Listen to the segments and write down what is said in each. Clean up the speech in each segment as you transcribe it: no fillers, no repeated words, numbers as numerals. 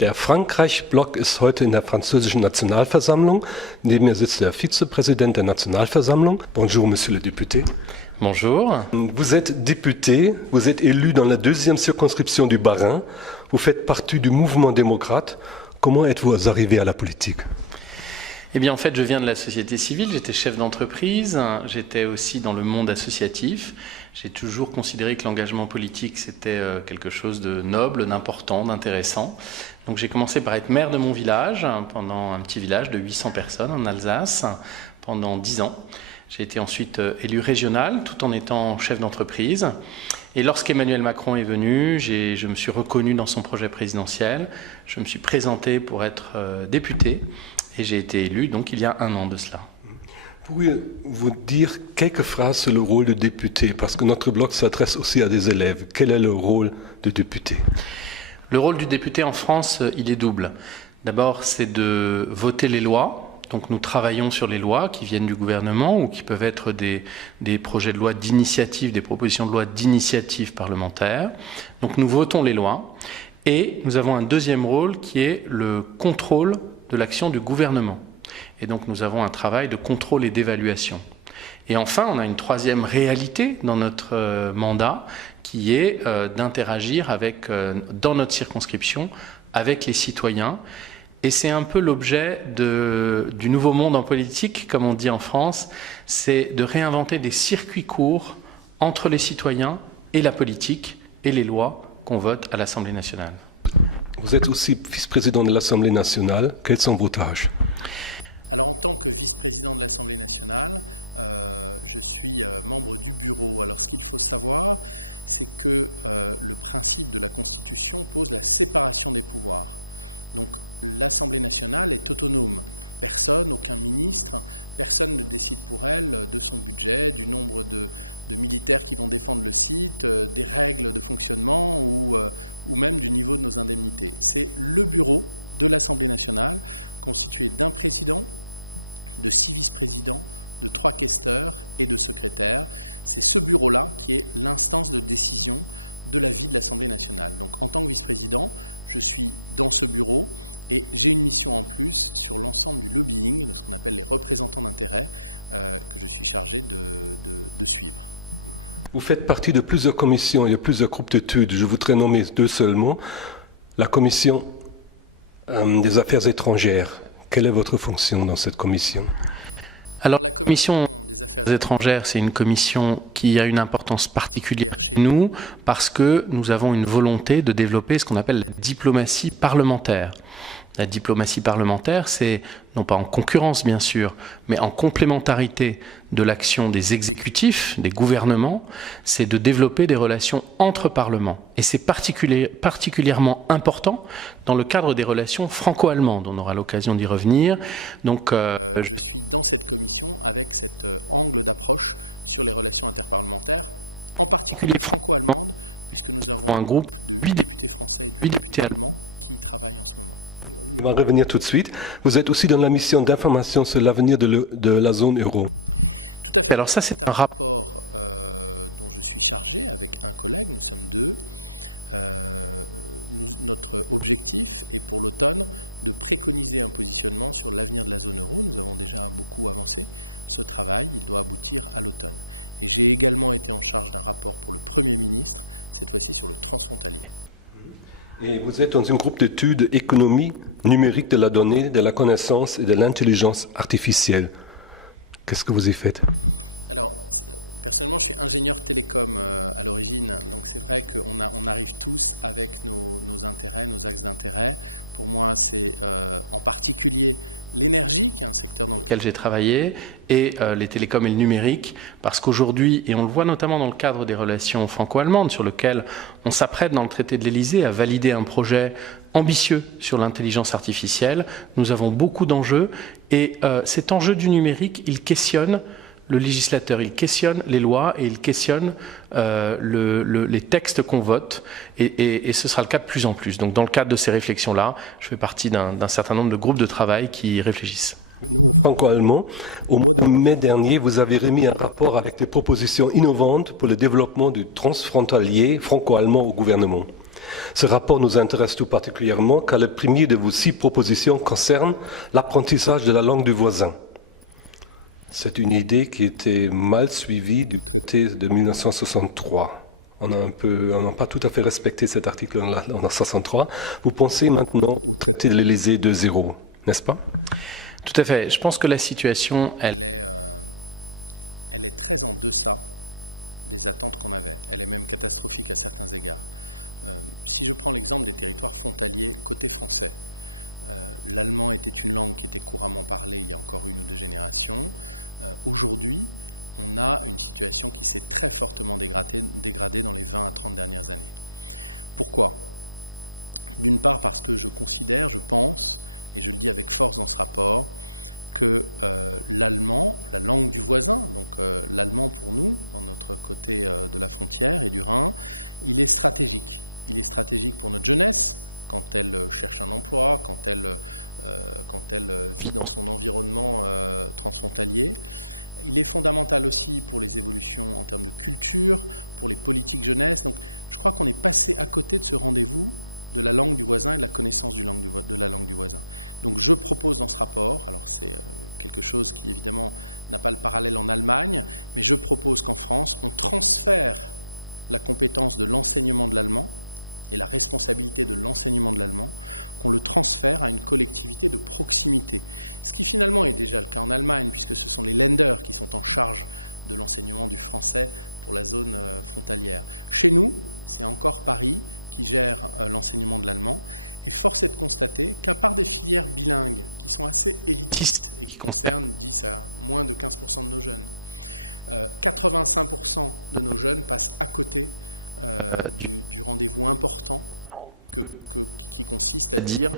Der Frankreich-Block ist heute in der französischen Nationalversammlung. Neben mir sitzt der Vizepräsident der Nationalversammlung. Bonjour, Monsieur le député. Bonjour. Vous êtes député, vous êtes élu dans la deuxième circonscription du Bas-Rhin. Vous faites partie du mouvement démocrate. Comment êtes-vous arrivé à la politique? Eh bien, en fait, je viens de la société civile, j'étais chef d'entreprise, j'étais aussi dans le monde associatif. J'ai toujours considéré que l'engagement politique, c'était quelque chose de noble, d'important, d'intéressant. Donc j'ai commencé par être maire de mon village, pendant un petit village de 800 personnes en Alsace, pendant 10 ans. J'ai été ensuite élu régional, tout en étant chef d'entreprise. Et lorsqu'Emmanuel Macron est venu, je me suis reconnu dans son projet présidentiel. Je me suis présenté pour être député et j'ai été élu, donc il y a un an de cela. Pourriez-vous dire quelques phrases sur le rôle de député? Parce que notre blog s'adresse aussi à des élèves. Quel est le rôle de député? Le rôle du député en France, il est double. D'abord, c'est de voter les lois. Donc nous travaillons sur les lois qui viennent du gouvernement ou qui peuvent être des projets de loi d'initiative, des propositions de loi d'initiative parlementaire. Donc nous votons les lois et nous avons un deuxième rôle qui est le contrôle de l'action du gouvernement. Et donc nous avons un travail de contrôle et d'évaluation. Et enfin, on a une troisième réalité dans notre mandat qui est d'interagir dans notre circonscription avec les citoyens. Et c'est un peu l'objet du nouveau monde en politique, comme on dit en France, c'est de réinventer des circuits courts entre les citoyens et la politique et les lois qu'on vote à l'Assemblée nationale. Vous êtes aussi vice-président de l'Assemblée nationale. Quelles sont vos tâches? Alors en tant que vice-président de l'Assemblée nationale, je suis membre du bureau. Alors ce qu'il faut savoir, c'est que le principe de la Constitution pose la séparation des pouvoirs. Donc l'Assemblée nationale est autonome. Personne, aucun ministre, personne ne décide pour elle de son budget, du nombre de militaires qui vont défendre le site, des règles de fonctionnement ou même du niveau de nos indemnités. C'est le bureau de l'Assemblée nationale constitué d'un président, de 6 vice-présidents, de 3 questeurs et de secrétaires. C'est ce bureau-là qui est l'instance de décision de la vie de l'Assemblée nationale. Donc en tant que vice-président, je suis dans ce bureau et j'ai une mission en plus sur l'ensemble du lobbying, de ce qu'on appelle les représentants d'intérêt, que je suis chargé de suivre. Vous faites partie de plusieurs commissions et de plusieurs groupes d'études. Je voudrais nommer 2 seulement. La commission des affaires étrangères. Quelle est votre fonction dans cette commission? Alors la commission des affaires étrangères, c'est une commission qui a une importance particulière chez nous parce que nous avons une volonté de développer ce qu'on appelle la diplomatie parlementaire. La diplomatie parlementaire, c'est non pas en concurrence bien sûr, mais en complémentarité de l'action des exécutifs, des gouvernements, c'est de développer des relations entre parlements. Et c'est particulièrement important dans le cadre des relations franco-allemandes. On aura l'occasion d'y revenir. Donc je suis dans cette commission avec cet angle d'approche sur les relations interparlementaires, en particulier franco-allemandes, puisque nous avons un groupe de 8 députés français et de 8 députés allemands qui y travaillent en ce moment. On va revenir tout de suite. Vous êtes aussi dans la mission d'information sur l'avenir de la zone euro. Tout à fait. Alors ça, c'est un rapport dont je suis chargé avec un collègue. Nous sommes 2. Notre objectif est pour l'automne de préconiser un positionnement sur l'avenir de la zone euro. Nous avons déjà beaucoup avancé ce travail. Il doit aboutir à l'automne. Et j'ai également été en charge d'un rapport pour le Premier ministre, cette fois-ci sur le transfrontalier. Et vous êtes dans un groupe d'études économie numérique de la donnée, de la connaissance et de l'intelligence artificielle. Qu'est-ce que vous y faites? Alors, personnellement, je suis ingénieur télécom à l'origine, donc c'est vrai qu'on arrive tous avec nos intérêts, nos axes d'intérêt. Pour moi, c'est en particulier l'énergie, qui est un secteur dans lequel j'ai travaillé, et les télécoms et le numérique, parce qu'aujourd'hui, et on le voit notamment dans le cadre des relations franco-allemandes, sur lequel on s'apprête dans le traité de l'Élysée à valider un projet ambitieux sur l'intelligence artificielle, nous avons beaucoup d'enjeux, et cet enjeu du numérique, il questionne le législateur, il questionne les lois et il questionne les textes qu'on vote, et ce sera le cas de plus en plus. Donc dans le cadre de ces réflexions-là, je fais partie d'un certain nombre de groupes de travail qui y réfléchissent. Nous, franco-allemands, au mois de mai dernier, vous avez remis un rapport avec des propositions innovantes pour le développement du transfrontalier franco-allemand au gouvernement. Ce rapport nous intéresse tout particulièrement car le premier de vos 6 propositions concerne l'apprentissage de la langue du voisin. C'est une idée qui était mal suivie du traité de 1963. On n'a pas tout à fait respecté cet article en 1963. Vous pensez maintenant au traité de l'Élysée 2.0, n'est-ce pas? Tout à fait. Je pense que la situation, elle est très en deçà des attentes qu'on avait. Elle est même catastrophique à certains égards. Si je prends l'exemple des territoires frontaliers côté français, l'allemand était une langue qui était couramment parlée il y a encore 1 ou 2 générations. Aujourd'hui, on a une situation qui s'est très fortement dégradée dans les 20 à 30 dernières années. Pourquoi? D'une part parce que je considère, je pense, et je le dis avec force dans ce rapport, que l'allemand, la langue du voisin, donc l'allemand pour nous, dans notre côté de la frontière et du Rhin, il est stratégique. Il est stratégique pour notre jeunesse, quand elle cherche un emploi, quand elle vit dans son environnement transfrontalier. Il est fondamental aussi pour les évolutions en termes de culture, pour les politiques jeunesse. Donc je crois qu'on est passé à côté de ce rendez-vous de la langue du voisin et de la connaissance de la langue du voisin. Donc je propose dans ce rapport, alors c'est quelque chose qui évidemment n'a pas le parallèle en Allemagne, mais je propose qu'en France, on transfère la compétence de l'enseignement de l'allemand et la responsabilité de l'enseignement de l'allemand, qu'on le transfère à une collectivité de proximité. Ce qui finalement est déjà le cas en Allemagne, puisque ce sont les Länder qui sont en charge de l'enseignement du français pour la zone frontalière. Chez nous, c'est encore Paris qui gère l'enseignement de l'allemand. Et force est de constater qu'à part des filières bilingues qui sont assez élitistes et qui concernent 10 à moins de 15% de nos jeunes, 85% de nos jeunes passent à côté du rendez-vous important qui consiste à dire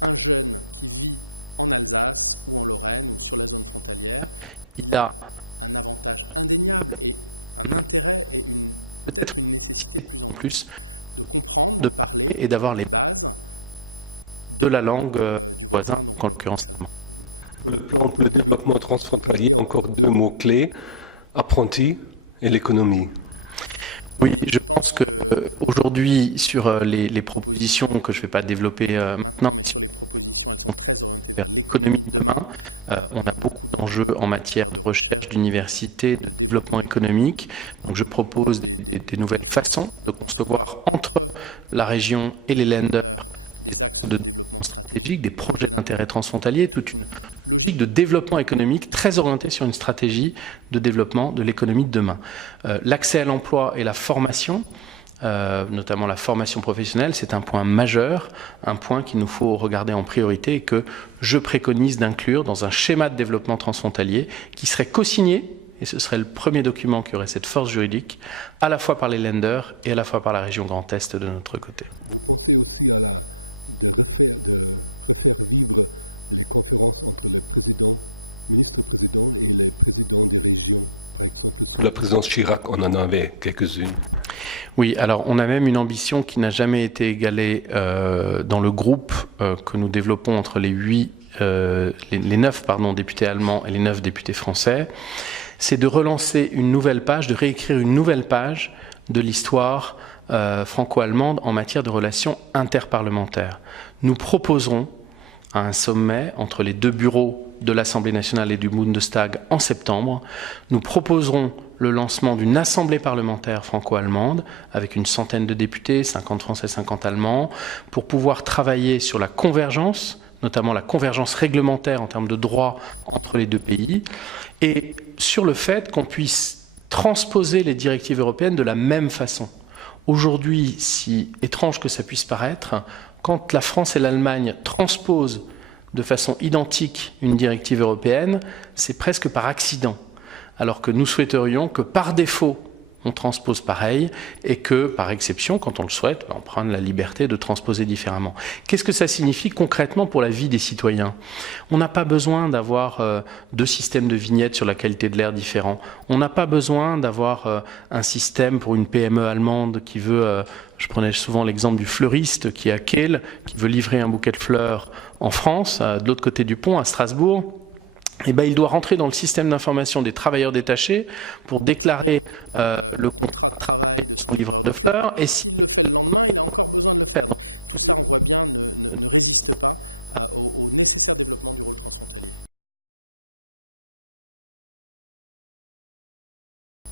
un jeune qui vit en Alsace ou en Lorraine ou sur la zone frontalière, il a un avantage indéniable et un intérêt et peut-être une nécessité de plus en plus de comprendre, de parler et d'avoir les bases de la langue du voisin, donc en l'occurrence allemand. Pour le plan pour le développement transfrontalier, encore 2 mots-clés, apprenti et l'économie. Oui, je pense qu'aujourd'hui, sur les propositions, que je ne vais pas développer maintenant, mais sur les propositions, elles sont très orientées vers l'économie de demain. On a beaucoup d'enjeux en matière de recherche, d'université, de développement économique. Donc je propose des nouvelles façons de concevoir entre la région et les Länder des axes de développement stratégique, des projets d'intérêt transfrontalier, toute une logique de développement économique très orientée sur une stratégie de développement de l'économie de demain. L'accès à l'emploi et la formation, notamment la formation professionnelle, c'est un point majeur, un point qu'il nous faut regarder en priorité et que je préconise d'inclure dans un schéma de développement transfrontalier qui serait co-signé, et ce serait le premier document qui aurait cette force juridique, à la fois par les Länder et à la fois par la région Grand Est de notre côté. Vous pensez aussi de refaire vivre les conférences entre les ministres-présidents et les présidents des régions. Par exemple, sous la présidence Chirac, on en avait quelques-unes. Oui, alors on a même une ambition qui n'a jamais été égalée dans le groupe que nous développons entre les 9 députés allemands et les 9 députés français. C'est de relancer une nouvelle page, de réécrire une nouvelle page de l'histoire franco-allemande en matière de relations interparlementaires. Nous proposerons à un sommet entre les 2 bureaux de l'Assemblée nationale et du Bundestag en septembre, nous proposerons le lancement d'une assemblée parlementaire franco-allemande avec une centaine de députés, 50 Français, 50 Allemands, pour pouvoir travailler sur la convergence, notamment la convergence réglementaire en termes de droit entre les 2 pays, et sur le fait qu'on puisse transposer les directives européennes de la même façon. Aujourd'hui, si étrange que ça puisse paraître, quand la France et l'Allemagne transposent de façon identique une directive européenne, c'est presque par accident. Alors que nous souhaiterions que par défaut, on transpose pareil et que, par exception, quand on le souhaite, on prenne la liberté de transposer différemment. Qu'est-ce que ça signifie concrètement pour la vie des citoyens? On n'a pas besoin d'avoir 2 systèmes de vignettes sur la qualité de l'air différents. On n'a pas besoin d'avoir un système pour une PME allemande qui veut... je prenais souvent l'exemple du fleuriste qui est à Kehl, qui veut livrer un bouquet de fleurs en France, de l'autre côté du pont, à Strasbourg. eh ben, il doit rentrer dans le système d'information des travailleurs détachés pour déclarer le contrat de travail de son livreur de fleurs. Et s'il le fait le lendemain, il a encore besoin de le faire. Donc tout ça, on voit bien, ne résiste pas au nécessaire développement du rôle transfrontalier.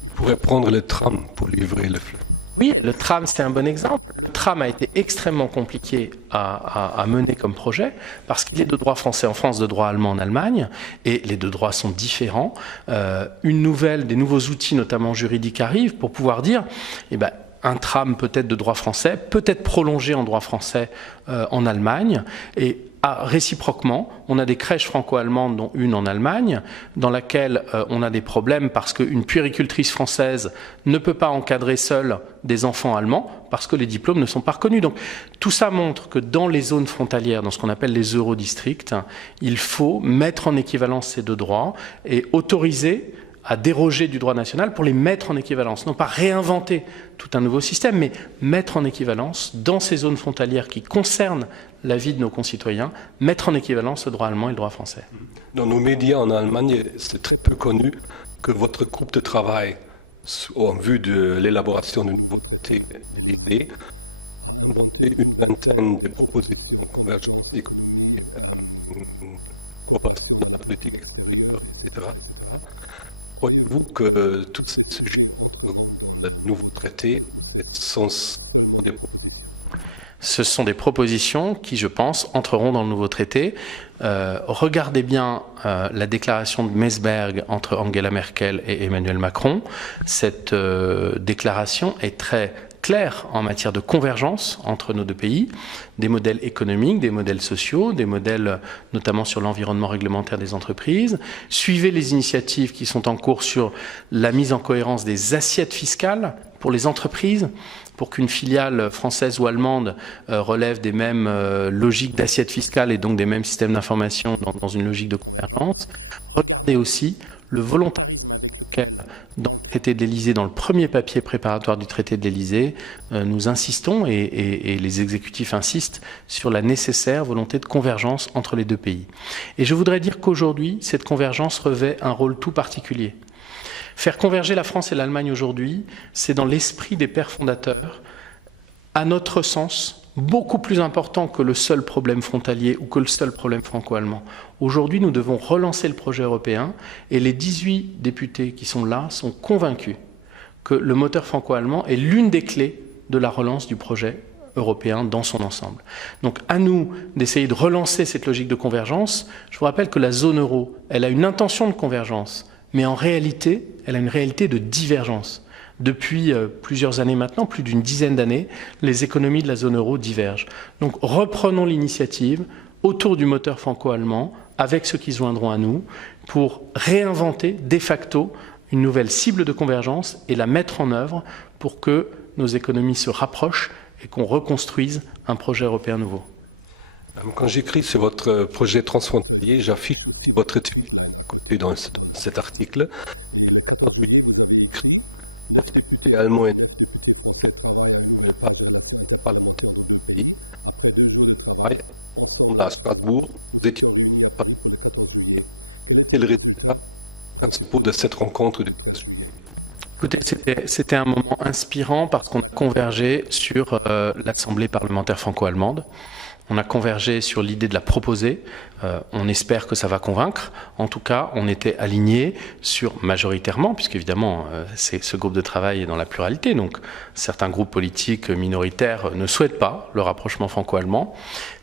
Il pourrait prendre le tram pour livrer les fleurs. Oui, et le tram, c'est un bon exemple. Le tram a été extrêmement compliqué à mener comme projet parce qu'il est de droit français en France, de droit allemand en Allemagne, et les deux droits sont différents. Des nouveaux outils, notamment juridiques, arrivent pour pouvoir dire, eh ben, un tram peut-être de droit français, peut-être prolongé en droit français en Allemagne, et réciproquement, on a des crèches franco-allemandes, dont une en Allemagne, dans laquelle on a des problèmes parce qu'une puéricultrice française ne peut pas encadrer seule des enfants allemands parce que les diplômes ne sont pas reconnus. Donc tout ça montre que dans les zones frontalières, dans ce qu'on appelle les eurodistricts, il faut mettre en équivalence ces deux droits et autoriser à déroger du droit national pour les mettre en équivalence. Non pas réinventer tout un nouveau système, mais mettre en équivalence dans ces zones frontalières qui concernent la vie de nos concitoyens, mettre en équivalence le droit allemand et le droit français. Dans nos médias en Allemagne, c'est très peu connu que votre groupe de travail, en vue de l'élaboration du nouveau traité d'Élysée, a inventé une vingtaine de propositions, convergence, économie, coopération dans la politique extérieure, etc., etc. Croyez-vous que tous ces sujets entreront dans le nouveau traité ou ce sont seulement des propositions ? Ce sont des propositions qui, je pense, entreront dans le nouveau traité. Regardez bien la déclaration de Meseberg entre Angela Merkel et Emmanuel Macron. Cette déclaration est très claire en matière de convergence entre nos deux pays, des modèles économiques, des modèles sociaux, des modèles notamment sur l'environnement réglementaire des entreprises. Suivez les initiatives qui sont en cours sur la mise en cohérence des assiettes fiscales pour les entreprises, pour qu'une filiale française ou allemande relève des mêmes logiques d'assiette fiscale et donc des mêmes systèmes d'information dans une logique de convergence. Regardez aussi le volontarisme avec lequel, dans le traité de l'Élysée, dans le premier papier préparatoire du traité de l'Élysée, nous insistons et les exécutifs insistent sur la nécessaire volonté de convergence entre les deux pays. Et je voudrais dire qu'aujourd'hui, cette convergence revêt un rôle tout particulier. Faire converger la France et l'Allemagne aujourd'hui, c'est dans l'esprit des pères fondateurs, à notre sens, beaucoup plus important que le seul problème frontalier ou que le seul problème franco-allemand. Aujourd'hui, nous devons relancer le projet européen et les 18 députés qui sont là sont convaincus que le moteur franco-allemand est l'une des clés de la relance du projet européen dans son ensemble. Donc à nous d'essayer de relancer cette logique de convergence. Je vous rappelle que la zone euro, elle a une intention de convergence, mais en réalité, elle a une réalité de divergence. Depuis plusieurs années maintenant, plus d'une dizaine d'années, les économies de la zone euro divergent. Donc reprenons l'initiative autour du moteur franco-allemand, avec ceux qui se joindront à nous, pour réinventer de facto une nouvelle cible de convergence et la mettre en œuvre pour que nos économies se rapprochent et qu'on reconstruise un projet européen nouveau. Quand j'écris sur votre projet transfrontalier, j'affiche aussi votre tweetline à côté dans cet article. Et le 14 juillet, vous avez écrit « 9 députés allemands et 9 députés français travaillent à une nouvelle page de relations interparlementaires entre deux pays. Après 2 jours de travail, ensemble à Strasbourg, nous étions réunis à Paris pour le 14 juillet. Quel était le résultat principal de cette rencontre du 13 juillet ? Écoutez, c'était un moment inspirant parce qu'on a convergé sur l'Assemblée parlementaire franco-allemande. On a convergé sur l'idée de la proposer. On espère que ça va convaincre. En tout cas, on était alignés sur majoritairement, puisqu'évidemment, ce groupe de travail est dans la pluralité. Donc, certains groupes politiques minoritaires ne souhaitent pas le rapprochement franco-allemand.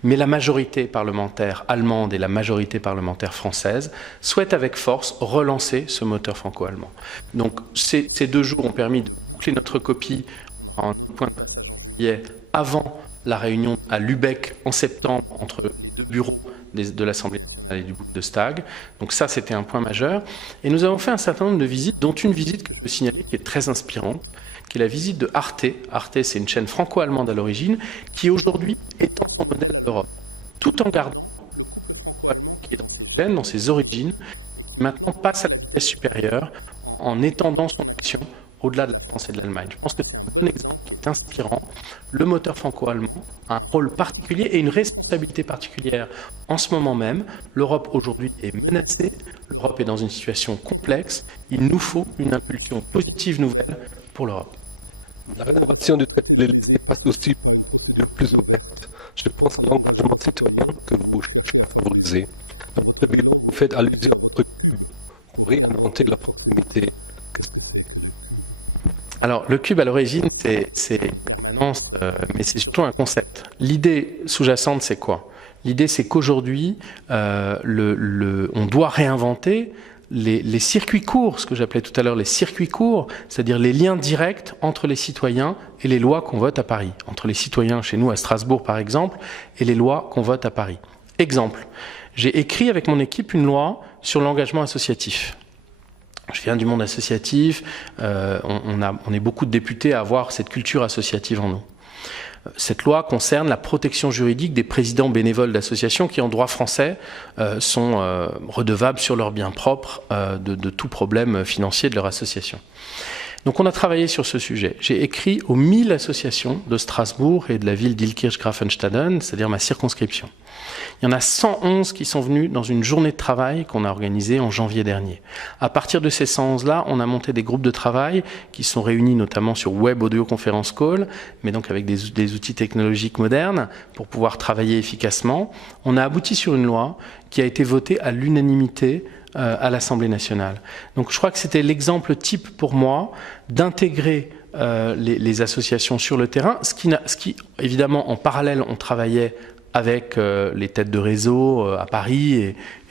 Mais la majorité parlementaire allemande et la majorité parlementaire française souhaitent avec force relancer ce moteur franco-allemand. Donc, ces 2 jours ont permis de boucler notre copie. On aura un autre point de passage en juillet avant la réunion à Lübeck en septembre entre les 2 bureaux de l'Assemblée nationale et du Bundestag. Donc ça, c'était un point majeur. Et nous avons fait un certain nombre de visites, dont une visite que je veux signaler qui est très inspirante, qui est la visite de Arte. Arte, c'est une chaîne franco-allemande à l'origine, qui aujourd'hui étend son modèle à l'Europe, tout en gardant le couple franco-allemand qui est dans ses gènes, dans ses origines, et qui maintenant passe à la vitesse supérieure en étendant son action au-delà de la France et de l'Allemagne. Je pense que c'est un bon exemple qui est inspirant. Le moteur franco-allemand a un rôle particulier et une responsabilité particulière en ce moment même. L'Europe aujourd'hui est menacée, l'Europe est dans une situation complexe. Il nous faut une impulsion positive nouvelle pour l'Europe. La rénovation du traité de l'Élysée passe aussi par une procédure plus ouverte. Je pense à l'engagement citoyen que vous cherchez à favoriser. Dans votre bilan, vous faites allusion à votre cube pour réinventer la proximité. Qu'est-ce que c'est que le cube ? Alors, le cube, à l'origine, c'est une permanence, mais c'est surtout un concept. L'idée sous-jacente, c'est quoi ? L'idée, c'est qu'aujourd'hui, on doit réinventer les circuits courts, ce que j'appelais tout à l'heure les circuits courts, c'est-à-dire les liens directs entre les citoyens et les lois qu'on vote à Paris. Entre les citoyens chez nous à Strasbourg, par exemple, et les lois qu'on vote à Paris. Exemple, j'ai écrit avec mon équipe une loi sur l'engagement associatif. Je viens du monde associatif, on est beaucoup de députés à avoir cette culture associative en nous. Cette loi concerne la protection juridique des présidents bénévoles d'associations qui, en droit français, sont redevables sur leurs biens propres de tout problème financier de leur association. Donc on a travaillé sur ce sujet. J'ai écrit aux 1000 associations de Strasbourg et de la ville d'Illkirch-Grafenstaden, c'est-à-dire ma circonscription. Il y en a 111 qui sont venus dans une journée de travail qu'on a organisée en janvier dernier. À partir de ces 111-là, on a monté des groupes de travail qui sont réunis notamment sur Web Audio Conference Call, mais donc avec des outils technologiques modernes pour pouvoir travailler efficacement. On a abouti sur une loi qui a été votée à l'unanimité à l'Assemblée nationale. Donc je crois que c'était l'exemple type pour moi d'intégrer les associations sur le terrain, ce qui évidemment en parallèle on travaillait avec les têtes de réseau à Paris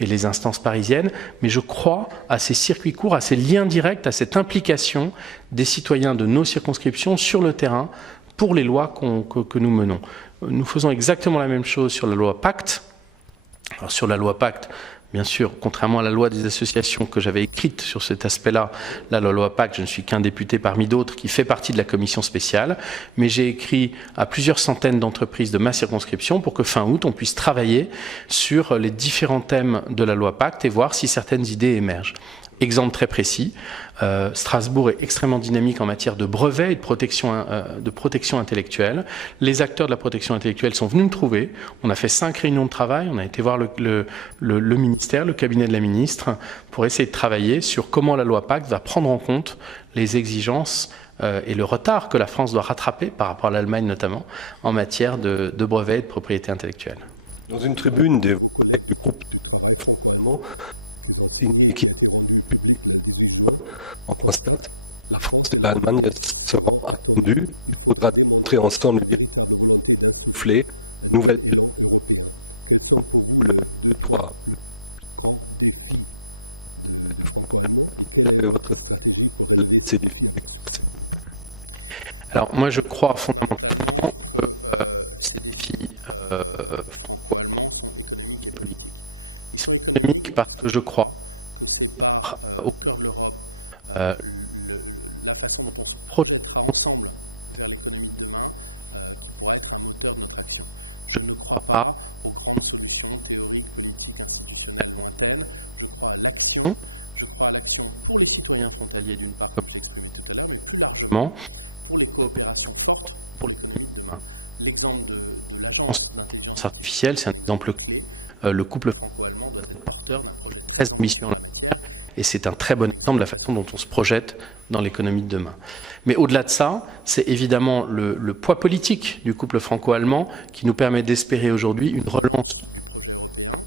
et les instances parisiennes, mais je crois à ces circuits courts, à ces liens directs, à cette implication des citoyens de nos circonscriptions sur le terrain pour les lois que nous menons. Nous faisons exactement la même chose sur la loi Pacte. Alors sur la loi Pacte, bien sûr, contrairement à la loi des associations que j'avais écrite sur cet aspect-là, la loi Pacte, je ne suis qu'un député parmi d'autres qui fait partie de la commission spéciale, mais j'ai écrit à plusieurs centaines d'entreprises de ma circonscription pour que fin août, on puisse travailler sur les différents thèmes de la loi Pacte et voir si certaines idées émergent. Exemple très précis, Strasbourg est extrêmement dynamique en matière de brevets et de protection intellectuelle. Les acteurs de la protection intellectuelle sont venus me trouver. On a fait 5 réunions de travail. On a été voir le ministère, le cabinet de la ministre, pour essayer de travailler sur comment la loi Pacte va prendre en compte les exigences et le retard que la France doit rattraper, par rapport à l'Allemagne notamment, en matière de brevets et de propriété intellectuelle. Dans une tribune de vos collègues du groupe du travail franco-allemand, qu'ils ont signé et qui a été rendu public le 18 juin, on constate la France et l'Allemagne seront attendues. Il faudra démontrer ensemble une véritable volonté d'insuffler un nouvel élan européen. Quels sont pour vous le grand défi de franco-allemand et quelle est votre stratégie pour relever ces défis avec succès ? Alors moi je crois fondamentalement que ces défis franco-allemands sont économiques et politiques. Ils sont économiques parce que je crois que c'est au cœur de l'Europe, la façon dont on se projettera ensemble vers l'économie de demain qui pourra être un moteur de notre action. Je ne crois pas aux grandes solutions théoriques, politiques, institutionnelles lointaines. Je crois à l'action. Je crois à l'action pour les citoyens frontaliers d'une part, comme j'ai exprimé tout à l'heure, mais plus largement pour les coopérations fortes pour l'économie de demain. L'exemple de l'agence d'intelligence artificielle, c'est un exemple clé. Le couple franco-allemand doit être porteur d'un projet très ambitieux en la matière et c'est un très bon exemple de la façon dont on se projette dans l'économie de demain. Mais au-delà de ça, c'est évidemment le poids politique du couple franco-allemand qui nous permet d'espérer aujourd'hui une relance du projet européen.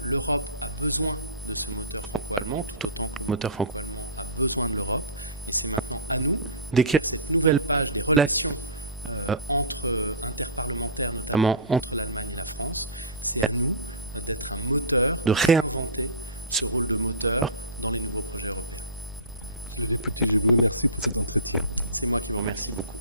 L'Europe a besoin de ce moteur franco-allemand, tout autant que le moteur franco-allemand a besoin de l'Europe. Et c'est maintenant à nous d'écrire cette nouvelle page des relations interparlementaires, notamment entre l'Allemagne et la France. C'est à nous d'être un moteur, de réinventer ce rôle de moteur dans les nouveaux projets européens. Monsieur le député, je vous remercie pour cet entretien. C'est moi qui vous remercie beaucoup.